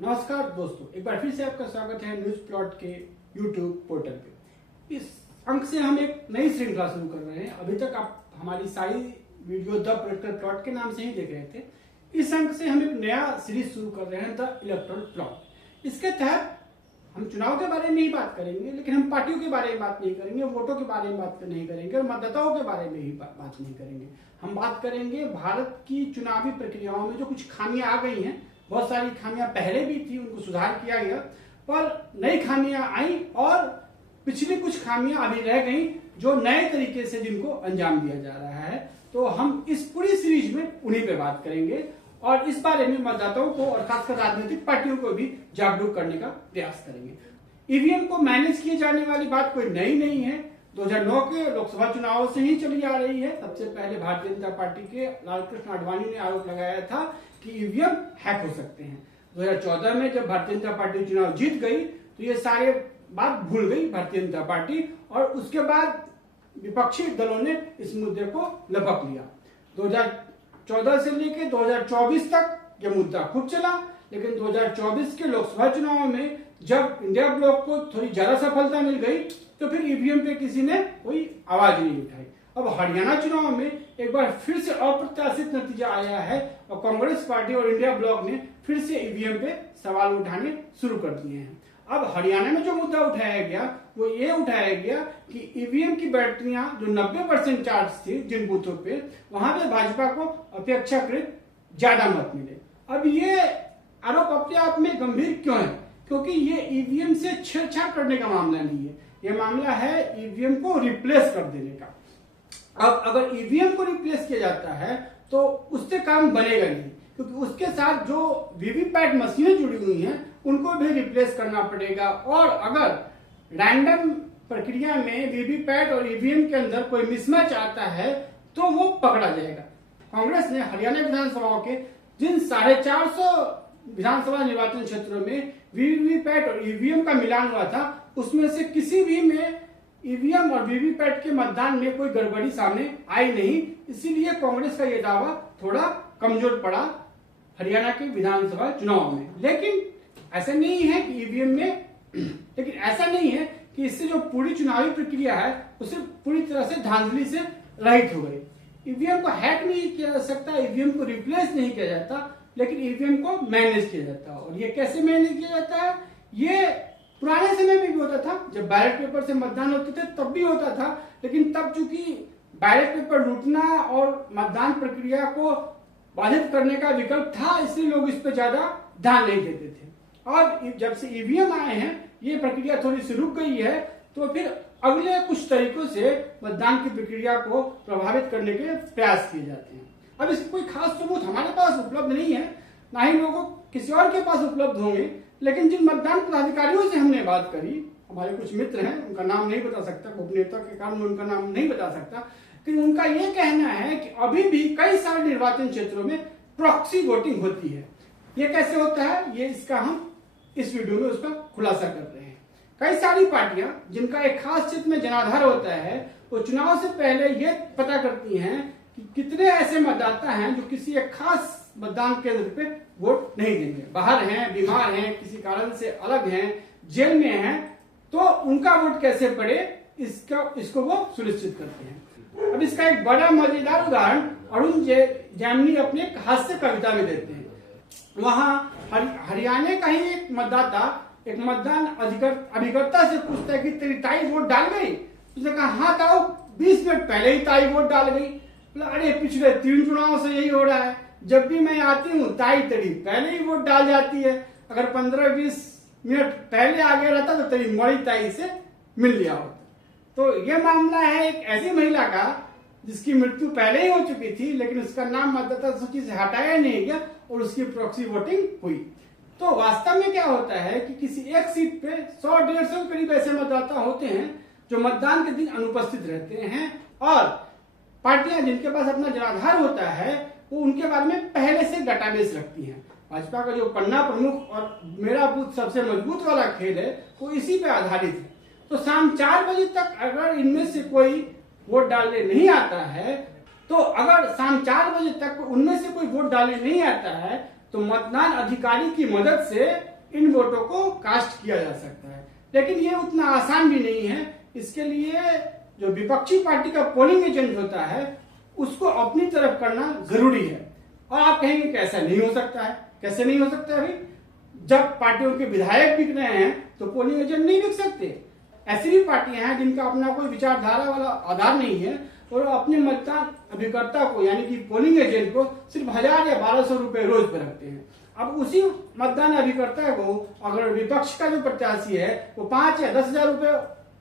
नमस्कार दोस्तों, एक बार फिर से आपका स्वागत है न्यूज प्लॉट के यूट्यूब पोर्टल पे। इस अंक से हम एक नई श्रृंखला शुरू कर रहे हैं। अभी तक आप हमारी सारी वीडियो द पोलिटिकल प्लॉट के नाम से ही देख रहे थे। इस अंक से हम एक नया सीरीज शुरू कर रहे हैं, द इलेक्टोरल प्लॉट। इसके तहत हम चुनाव के बारे में ही बात करेंगे, लेकिन हम पार्टियों के बारे में बात नहीं करेंगे, वोटों के बारे में बात नहीं करेंगे और मतदाताओं के बारे में ही बात नहीं करेंगे। हम बात करेंगे भारत की चुनावी प्रक्रियाओं में जो कुछ खामियां आ गई हैं। बहुत सारी खामियां पहले भी थी, उनको सुधार किया गया, पर नई खामियां आई और पिछली कुछ खामियां अभी रह गई जो नए तरीके से जिनको अंजाम दिया जा रहा है। तो हम इस पूरी सीरीज में उन्हीं पे बात करेंगे और इस बारे में मतदाताओं को और खासकर राजनीतिक पार्टियों को भी जागरूक करने का प्रयास करेंगे। ईवीएम को मैनेज किए जाने वाली बात कोई नई नहीं है, 2009 के लोकसभा चुनावों से ही चली आ रही है। सबसे पहले भारतीय जनता पार्टी के लालकृष्ण आडवाणी ने आरोप लगाया था कि ईवीएम हैक हो सकते हैं। 2014 में जब भारतीय जनता पार्टी चुनाव जीत गई तो ये सारे बात भूल गई भारतीय जनता पार्टी, और उसके बाद विपक्षी दलों ने इस मुद्दे को लपक लिया। 2014 से लेकर 2024 तक यह मुद्दा खूब चला, लेकिन 2024 के लोकसभा चुनाव में जब इंडिया ब्लॉक को थोड़ी ज्यादा सफलता मिल गई तो फिर ईवीएम पे किसी ने कोई आवाज नहीं उठाई। अब हरियाणा चुनाव में एक बार फिर से अप्रत्याशित नतीजा आया है और कांग्रेस पार्टी और इंडिया ब्लॉक ने फिर से ईवीएम पे सवाल उठाने शुरू कर दिए हैं। अब हरियाणा में जो मुद्दा उठाया गया वो ये उठाया गया कि ईवीएम की बैटरियां जो 90% चार्ज थी जिन बूथों पे, वहां पे भाजपा को अपेक्षाकृत ज्यादा मत मिले। अब ये आरोप अपने आप में गंभीर क्यों है? क्योंकि ये ईवीएम से छेड़छाड़ करने का मामला नहीं है, ये मामला है ईवीएम को रिप्लेस कर देने का। अब अगर ईवीएम को रिप्लेस किया जाता है तो उससे काम बनेगा नहीं, क्योंकि उसके साथ जो वीवीपैट मशीनें जुड़ी हुई हैं उनको भी रिप्लेस करना पड़ेगा। और अगर रैंडम प्रक्रिया में वीवीपैट और ईवीएम के अंदर कोई मिसमैच आता है तो वो पकड़ा जाएगा। कांग्रेस ने हरियाणा विधानसभाओं के जिन 450 विधानसभा निर्वाचन क्षेत्रों में वीवीपैट और ईवीएम का मिलान हुआ था, उसमें से किसी भी में ईवीएम और वीवीपैट के मतदान में कोई गड़बड़ी सामने आई नहीं। इसीलिए कांग्रेस का यह दावा थोड़ा कमजोर पड़ा हरियाणा के विधानसभा चुनाव में। लेकिन ऐसा नहीं है कि ईवीएम में लेकिन ऐसा नहीं है कि इससे जो पूरी चुनावी प्रक्रिया है उसे पूरी तरह से धांधली से रहित हो गई। ईवीएम को हैक नहीं किया जा सकता, ईवीएम को रिप्लेस नहीं किया जाता, लेकिन ईवीएम को मैनेज किया जाता है। और ये कैसे मैनेज किया जाता है? ये पुराने समय में भी होता था, जब बैलेट पेपर से मतदान होते थे तब भी होता था, लेकिन तब चूंकि बैलेट पेपर लूटना और मतदान प्रक्रिया को बाधित करने का विकल्प था, इसलिए लोग इस पर ज्यादा ध्यान नहीं देते थे। और जब से ईवीएम आए हैं ये प्रक्रिया थोड़ी सी रुक गई है, तो फिर अगले कुछ तरीकों से मतदान की प्रक्रिया को प्रभावित करने के प्रयास किए जाते हैं। अब इसके कोई खास सबूत हमारे पास उपलब्ध नहीं है, ना ही लोगों किसी और के पास उपलब्ध होंगे, लेकिन जिन मतदान पदाधिकारियों से हमने बात करी, हमारे कुछ मित्र हैं, उनका नाम नहीं बता सकता, गोपनीयता के कारण उनका नाम नहीं बता सकता, लेकिन उनका यह कहना है कि अभी भी कई सारे निर्वाचन क्षेत्रों में प्रॉक्सी वोटिंग होती है। ये कैसे होता है, ये इसका हम इस वीडियो में उसका खुलासा कर रहे हैं। कई सारी पार्टियां जिनका एक खास क्षेत्र में जनाधार होता है, वो चुनाव से पहले ये पता करती हैं कि कितने ऐसे मतदाता हैं जो किसी एक खास मतदान केंद्र पे वोट नहीं देंगे, बाहर हैं, बीमार हैं, किसी कारण से अलग हैं, जेल में हैं, तो उनका वोट कैसे पड़े इसको वो सुनिश्चित करते हैं। अब इसका एक बड़ा मजेदार उदाहरण अरुण जैमिनी अपने एक हास्य कविता में देते हैं। वहां हरियाणा का ही एक मतदाता एक मतदान अभिकर्ता से पूछता है कि तेरी ताई वोट डाल गई? उसने कहा हाँ ताऊ, 20 मिनट पहले ही ताई वोट डाल गई। अरे पिछले 3 चुनाव से यही हो रहा है, जब भी मैं आती हूँ ताई तेरी पहले ही वोट डाल जाती है, अगर 15-20 मिनट पहले आ गया रहता तो तेरी मरी ताई से मिल लिया होता। तो यह मामला है एक ऐसी महिला का जिसकी मृत्यु पहले ही हो चुकी थी, लेकिन उसका नाम मतदाता सूची से हटाया नहीं गया और उसकी प्रॉक्सी वोटिंग हुई। तो वास्तव में क्या होता है कि किसी एक सीट पे 100-150 करीब ऐसे मतदाता होते हैं जो मतदान के दिन अनुपस्थित रहते हैं, और पार्टियां जिनके पास अपना जनाधार होता है वो उनके बारे में पहले से डेटाबेस रखती हैं। भाजपा का जो पन्ना प्रमुख और मेरा बूथ सबसे मजबूत वाला खेल है वो इसी पे आधारित है। तो शाम 4 बजे तक अगर इनमें से कोई वोट डालने नहीं आता है, तो अगर शाम 4 बजे तक उनमें से कोई वोट डालने नहीं आता है तो मतदान अधिकारी की मदद से इन वोटों को कास्ट किया जा सकता है। लेकिन ये उतना आसान भी नहीं है। इसके लिए जो विपक्षी पार्टी का पोलिंग एजेंट होता है उसको अपनी तरफ करना जरूरी है। और आप कहेंगे कि ऐसा नहीं हो सकता है। कैसे नहीं हो सकता है भाई? जब पार्टियों के विधायक बिक रहे हैं तो पोलिंग एजेंट नहीं बिक सकते। ऐसी भी पार्टियां हैं जिनका अपना कोई विचारधारा वाला आधार नहीं है और अपने मतदान अभिकर्ता को यानी कि पोलिंग एजेंट को सिर्फ 1000 या 1200 रुपए रोज पे रखते हैं। अब उसी मतदान अभिकर्ता को अगर विपक्ष का जो प्रत्याशी है वो 5 या 10,000 रुपए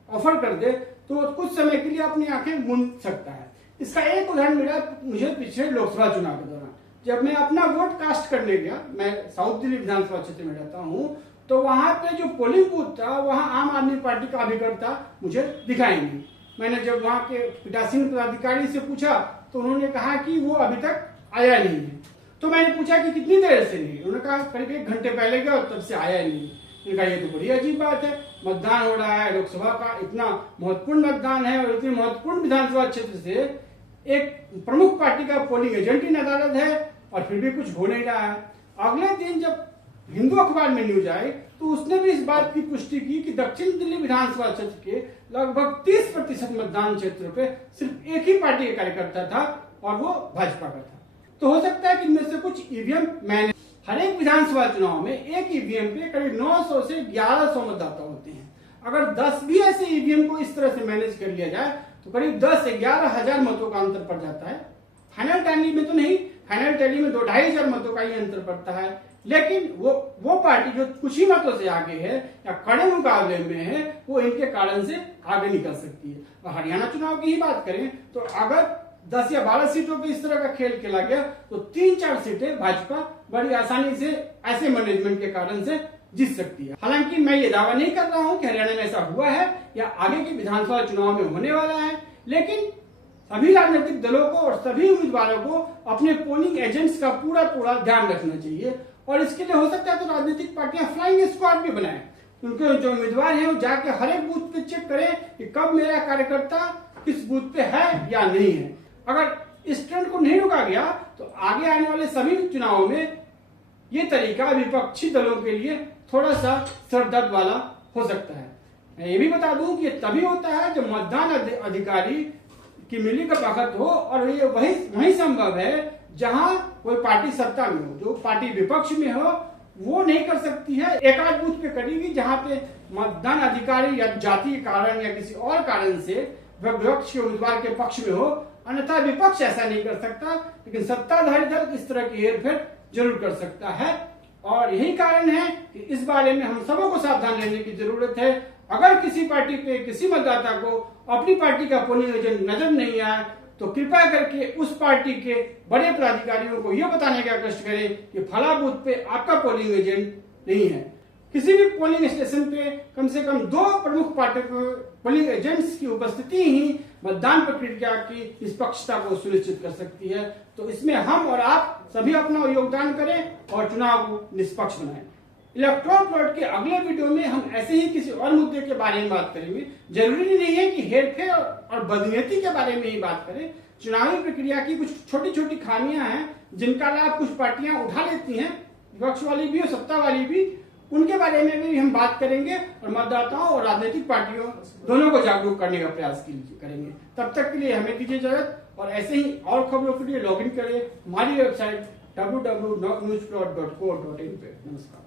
ऑफर कर दे तो कुछ समय के लिए अपनी आंखें मूंद सकता है। इसका एक उदाहरण मिला मुझे पिछले लोकसभा चुनाव के दौरान। जब मैं अपना वोट कास्ट करने गया, मैं साउथ दिल्ली विधानसभा क्षेत्र में रहता हूँ, तो वहां पे जो पोलिंग बूथ था वहां आम आदमी पार्टी का अभिकर्ता मुझे दिखाई नहीं। मैंने जब वहां के पीठासीन पदाधिकारी से पूछा तो उन्होंने कहा कि वो अभी तक आया नहीं है। तो मैंने पूछा कि कितनी देर से नहीं? उन्होंने कहा करीब 1 घंटे पहले गया और तब से आया ही नहीं। मैंने कहा ये तो बड़ी अजीब बात है, मतदान हो रहा है, लोकसभा का इतना महत्वपूर्ण मतदान है और इतनी महत्वपूर्ण विधानसभा क्षेत्र से एक प्रमुख पार्टी का पोलिंग एजेंट ही नाराज है और फिर भी कुछ हो नहीं रहा है। अगले दिन जब हिंदू अखबार में न्यूज आई तो उसने भी इस बात की पुष्टि की कि दक्षिण दिल्ली विधानसभा क्षेत्र के लगभग 30% मतदान क्षेत्र पे सिर्फ एक ही पार्टी का कार्यकर्ता था और वो भाजपा का था। तो हो सकता है कि इनमें से कुछ ईवीएम मैनेज, हर एक विधानसभा चुनाव में एक ईवीएम पे करीब 900 से 1100 मतदाता होते हैं। अगर 10 भी ऐसे ईवीएम को इस तरह से मैनेज कर लिया जाए तो करीब 10 से 11,000 मतों का अंतर पड़ जाता है। फाइनल टैली में तो नहीं, फाइनल टैली में 2-2,500 मतों का ही अंतर पड़ता है। लेकिन वो पार्टी जो कुछ ही मतों से आगे है या कड़े मुकाबले में है वो इनके कारण से आगे निकल सकती है। और हरियाणा चुनाव की ही बात करें तो अगर 10 या 12 सीटों पे इस तरह का खेल खेला गया तो 3-4 सीटें भाजपा बड़ी आसानी से ऐसे मैनेजमेंट के कारण से जीत सकती है। हालांकि मैं ये दावा नहीं कर रहा हूं कि हरियाणा में ऐसा हुआ है या आगे के विधानसभा चुनाव में होने वाला है, लेकिन सभी राजनीतिक दलों को और सभी उम्मीदवारों को अपने पोलिंग एजेंट्स का पूरा ध्यान रखना चाहिए। और इसके लिए हो सकता है तो राजनीतिक पार्टियां फ्लाइंग स्क्वाड भी बनाएं। उनके जो उम्मीदवार हैं वो जाके हर एक बूथ पे चेक करें कि कब मेरा कार्यकर्ता किस बूथ पे है या नहीं है। अगर इस ट्रेंड को नहीं रोका गया तो आगे आने वाले सभी चुनावों में ये तरीका विपक्षी दलों के लिए थोड़ा सा सरदर्द वाला हो सकता है। मैं ये भी बता दूं कि तभी होता है जब मतदान अधिकारी की मिली का भगत हो और ये वही संभव है जहां कोई पार्टी सत्ता में हो। जो पार्टी विपक्ष में हो वो नहीं कर सकती है। एक आध बूथ पे करेगी जहां पे मतदान अधिकारी या जातीय कारण या किसी और कारण से विपक्ष के उम्मीदवार के पक्ष में हो, अन्यथा विपक्ष ऐसा नहीं कर सकता। लेकिन सत्ताधारी दल इस तरह की हेरफेर जरूर कर सकता है और यही कारण है कि इस बारे में हम सबों को सावधान रहने की जरूरत है। अगर किसी पार्टी पे किसी मतदाता को अपनी पार्टी का पोलिंग एजेंट नजर नहीं आए तो कृपया करके उस पार्टी के बड़े पदाधिकारियों को यह बताने का कष्ट करें कि फला बूथ पे आपका पोलिंग एजेंट नहीं है। किसी भी पोलिंग स्टेशन पे कम से कम 2 प्रमुख पार्टी पोलिंग एजेंट्स की उपस्थिति ही मतदान प्रक्रिया की निष्पक्षता को सुनिश्चित कर सकती है। तो इसमें हम और आप सभी अपना योगदान करें और चुनाव को निष्पक्ष बनाएं। इलेक्ट्रॉन प्लॉट के अगले वीडियो में हम ऐसे ही किसी और मुद्दे के बारे में बात करेंगे। जरूरी नहीं है कि हेरफेर और बदनीति के बारे में ही बात करें। चुनावी प्रक्रिया की कुछ छोटी छोटी खामियां हैं जिनका लाभ कुछ पार्टियां उठा लेती हैं, विपक्ष वाली भी और सत्ता वाली भी। उनके बारे में भी हम बात करेंगे और मतदाताओं और राजनीतिक पार्टियों दोनों को जागरूक करने का प्रयास करेंगे। तब तक के लिए हमें दीजिए इजाजत और ऐसे ही और खबरों के लिए लॉगिन करें हमारी वेबसाइट www.newsplot.co.in पे। नमस्कार।